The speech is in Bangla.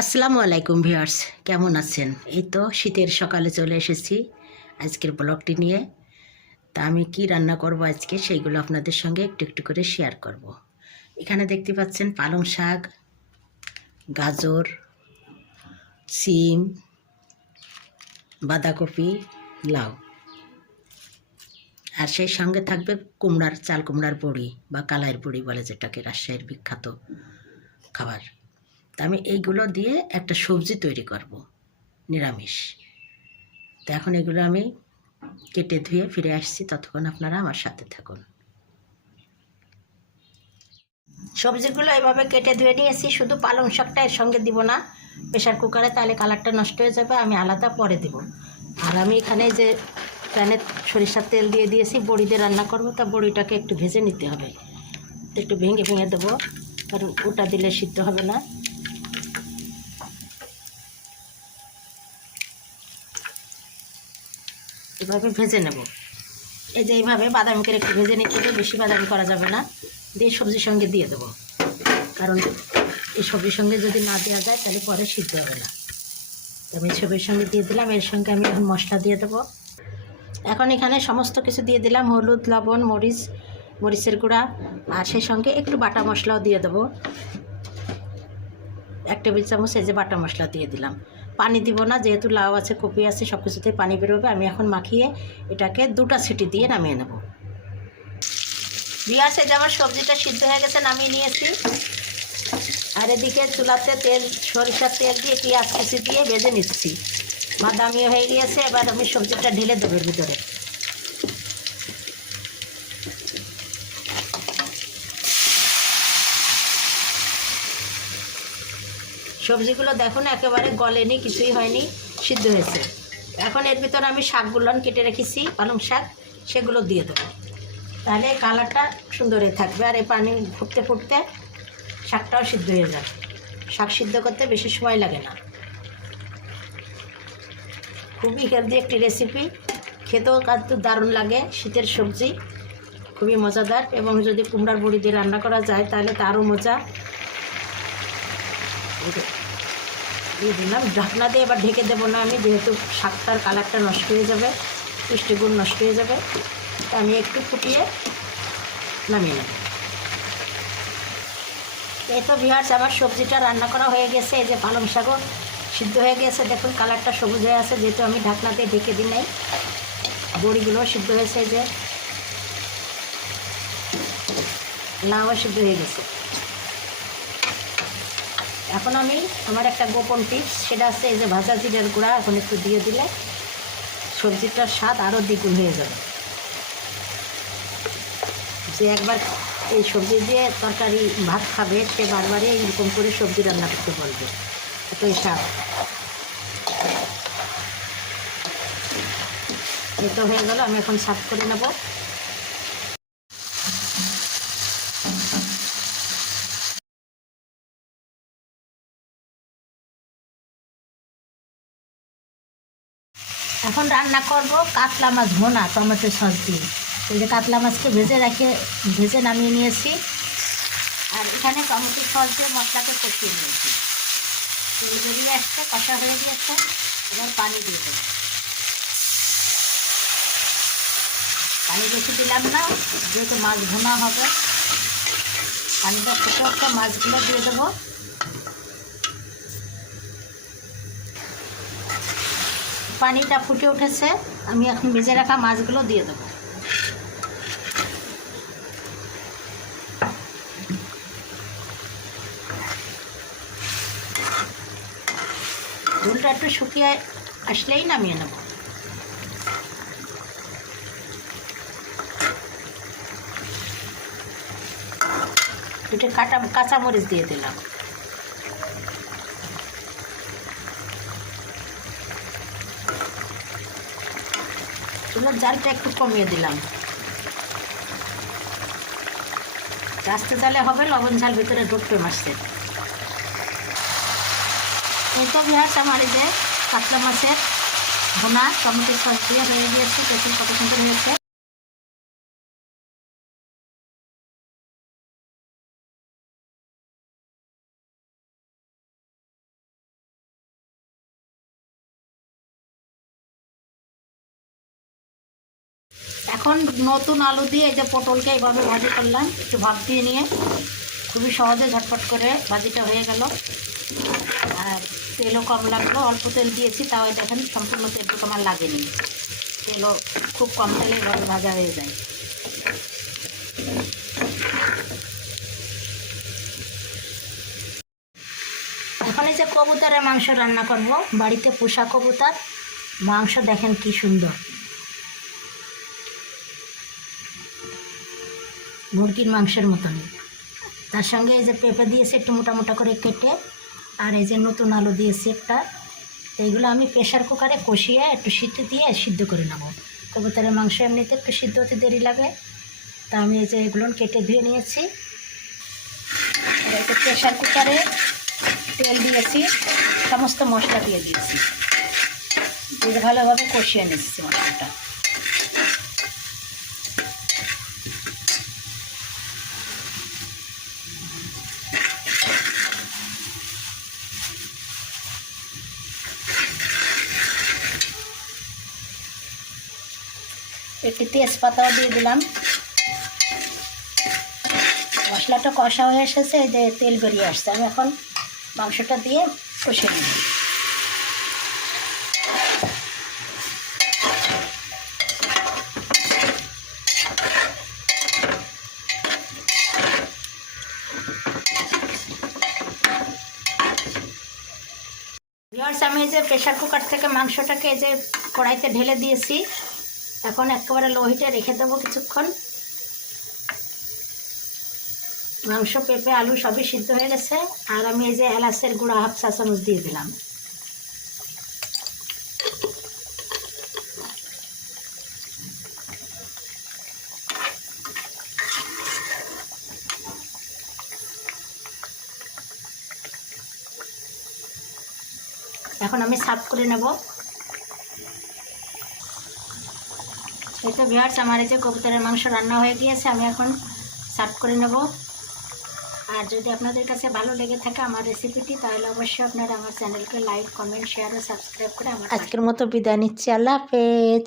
আসসালামু আলাইকুম ভিউয়ার্স, কেমন আছেন? এই তো শীতের সকালে চলে এসেছি আজকের ব্লগটি নিয়ে। তা আমি কি রান্না করব আজকে সেইগুলো আপনাদের সঙ্গে একটু একটু করে শেয়ার করব। এখানে দেখতে পাচ্ছেন পালং শাক, গাজর, সিম, বাঁধাকপি, লাউ। আর সেই সঙ্গে থাকবে কুমড়ার, চাল কুমড়ার বড়ি বা কালাইয়ের বড়ি বলে যেটাকে রাজশাহীর বিখ্যাত খাবার। তা আমি এইগুলো দিয়ে একটা সবজি তৈরি করব, নিরামিষ। তো এখন এগুলো আমি কেটে ধুয়ে ফিরে আসছি, ততক্ষণ আপনারা আমার সাথে থাকুন। সবজিগুলো এভাবে কেটে ধুয়ে নিয়েছি, শুধু পালং শাকটা এর সঙ্গে দিব না। প্রেশার কুকারে তাহলে কালারটা নষ্ট হয়ে যাবে, আমি আলাদা পরে দিব। আর আমি এখানে যে প্যানে সরিষার তেল দিয়ে দিয়েছি, বড়ি দিয়ে রান্না করব, তা বড়িটাকে একটু ভেজে নিতে হবে। একটু ভেঙে ভেঙে দেবো, কারণ ওটা দিলে সিদ্ধ হবে না। এভাবে ভেজে নেব। এই যে এইভাবে বাদামি করে একটু ভেজে নিতে হবে, বেশি বাদামি করা যাবে না। দিয়ে সবজির সঙ্গে দিয়ে দেবো। কারণ এই সবজির সঙ্গে যদি না দেওয়া যায়, তাহলে পরে সিদ্ধ হবে না। তো আমি সবজির সঙ্গে দিয়ে দিলাম, এর সঙ্গে আমি এখন মশলা দিয়ে দেবো। এখন এখানে সমস্ত কিছু দিয়ে দিলাম, হলুদ, লবণ, মরিচ, মরিচের গুঁড়া, আর সেই সঙ্গে একটু বাটা মশলাও দিয়ে দেবো। এক টেবিল চামচ এই যে বাটা মশলা দিয়ে দিলাম। পানি দিব না, যেহেতু লাউ আছে, কপি আছে সব কিছুতেই পানি বেরোবে। আমি এখন মাখিয়ে এটাকে দুটা সিটি দিয়ে নামিয়ে নেব। বিয়াসে যে আমার সবজিটা সিদ্ধ হয়ে গেছে, নামিয়ে নিয়েছি। আর এদিকে চুলাতে তেল, সরিষার তেল দিয়ে, পেঁয়াজ কুচি দিয়ে বেজে নিচ্ছি। বাদামিও হয়ে গিয়েছে, এবার আমি সবজিটা ঢেলে দেবো ভিতরে। সবজিগুলো দেখুন একেবারে গলেনি, কিছুই হয়নি, সিদ্ধ হয়েছে। এখন এর ভিতরে আমি শাকগুলো কেটে রেখেছি, পালং শাক, সেগুলো দিয়ে দেবো। তাহলে কালারটা সুন্দর হয়ে থাকবে, আর এই পানি ফুটতে ফুটতে শাকটাও সিদ্ধ হয়ে যাবে। শাক সিদ্ধ করতে বেশি সময় লাগে না। খুবই হেলদি একটি রেসিপি খেতেও কিন্তু দারুণ লাগে, শীতের সবজি, খুবই মজাদার। এবং যদি কুমড়ার বড়ি দিয়ে রান্না করা যায়, তাহলে তারও মজা। দিয়ে দিলাম। ঢাকনা দিয়ে এবার ঢেকে দেবো না আমি, যেহেতু শাকটার কালারটা নষ্ট হয়ে যাবে, পুষ্টিগুণ নষ্ট হয়ে যাবে, তা আমি একটু ফুটিয়ে নামিয়ে নেব। এই তো ভিহার্স আমার সবজিটা রান্না করা হয়ে গেছে। এই যে পালং শাকও সিদ্ধ হয়ে গেছে। দেখুন, কালারটা সবুজ হয়ে আছে, যেহেতু আমি ঢাকনা দিয়ে ঢেকে দিই নাই। বড়িগুলোও সিদ্ধ হয়েছে যে লাউও সিদ্ধ হয়ে গেছে। এখন আমি আমার একটা গোপন টিপস সেটা আছে এই যে ভাজা জিরের গুঁড়া, এখন একটু দিয়ে দিলে সবজিটার স্বাদ আরও দ্বিগুণ হয়ে যাবে। যে একবার এই সবজি দিয়ে তরকারি, ভাত খাবে, সে বারবারই এরকম করে সবজি রান্না করতে বলবে এতই স্বাদ। এই তো হয়ে গেল, আমি এখন সাফ করে নেব। এখন রান্না করব কাতলা মাছ ভোনা, টমেটো সস দিয়ে। এই যে কাতলা মাছকে ভেজে রেখে, ভেজে নামিয়ে নিয়েছি। আর এখানে টমেটো সস দিয়ে মশলাকে কষিয়ে নিয়েছি। তেল বেরিয়ে আসছে, কষা হয়ে গিয়েছে। এবার পানি দিয়ে দেবো। পানি বেশি দিলাম না, যেহেতু মাছ ভোনা হবে, পানিটা একটা মাছগুলো দিয়ে দেবো। পানিটা ফুটে উঠেছে, আমি এখন ভেজে রাখা মাছগুলো দিয়ে দেবো। ঝোলটা একটু শুকিয়ে আসলেই নামিয়ে নেব। দুটো কাটা কাঁচামরিচ দিয়ে দিলাম। চুলোর জালটা একটু কমিয়ে দিলাম। আস্তে জালে হবে, লবণ ঝাল ভিতরে ঢুকবে মাসে এই তো আমার এই যে কাতলা মাছের ভোনা, টমেটো সস দিয়ে হয়ে গিয়েছে, দেখুন কত সুন্দর হয়েছে। এখন নতুন আলু দিয়ে এই যে পটলকে এইভাবে ভাজি করলাম, একটু ভাপ দিয়ে নিয়ে। খুবই সহজে ঝটপট করে ভাজিটা হয়ে গেল। আর তেলও কম লাগল, অল্প তেল দিয়েছি, তাও এই দেখেন সম্পূর্ণ তেলটুকু আমার লাগেনি। তেলও খুব কম তেলে এভাবে ভাজা হয়ে যায়। এখন এই যে কবুতরের মাংস রান্না করব। বাড়িতে পোষা কবুতর, মাংস দেখেন কি সুন্দর। মুরগির মাংসের মতনই। তার সঙ্গে এই যে পেঁপে দিয়েছে, একটু মোটা মোটা করে কেটে, আর এই যে নতুন আলু দিয়েছি একটা তো এইগুলো আমি প্রেশার কুকারে কষিয়ে একটু সিদ্ধ দিয়ে সিদ্ধ করে নেব। কবুতরের মাংস এমনিতে একটু সিদ্ধ হতে দেরি লাগে, তা আমি এই যে এগুলো কেটে ধুয়ে নিয়েছি। প্রেশার কুকারে তেল দিয়েছি, সমস্ত মশলা দিয়ে দিয়েছি। দিয়ে ভালোভাবে কষিয়ে নিচ্ছি মশলাটা। একটি তেজপাতাও দিয়ে দিলাম। মশলাটা কষা হয়ে এসেছে, এই যে তেল বেরিয়ে আসছে। আমি এখন মাংসটা দিয়ে কষিয়ে নেব। আমি এই যে প্রেশার কুকার থেকে মাংসটাকে এই যে কড়াইতে ঢেলে দিয়েছি। এখন একেবারে লোহিটে রেখে দেবো কিছুক্ষণ। মাংস, পেঁপে, আলু সবই সিদ্ধ হয়ে গেছে। আর আমি এই যে এলাচের গুঁড়া হাফ চা চামচ দিয়ে দিলাম। এখন আমি সাফ করে নেব। এই তো ভিওয়ার্স আমার এই যে কবুতরের মাংস রান্না হয়ে গিয়েছে, আমি এখন সার্ভ করে নেব। আর যদি আপনাদের কাছে ভালো লেগে থাকে আমার রেসিপিটি তাহলে অবশ্যই আপনারা আমার চ্যানেলকে লাইক কমেন্ট শেয়ার ও সাবস্ক্রাইব করে আমার আজকের মতো বিদায় নিচ্ছি। আল্লাহ হাফেজ।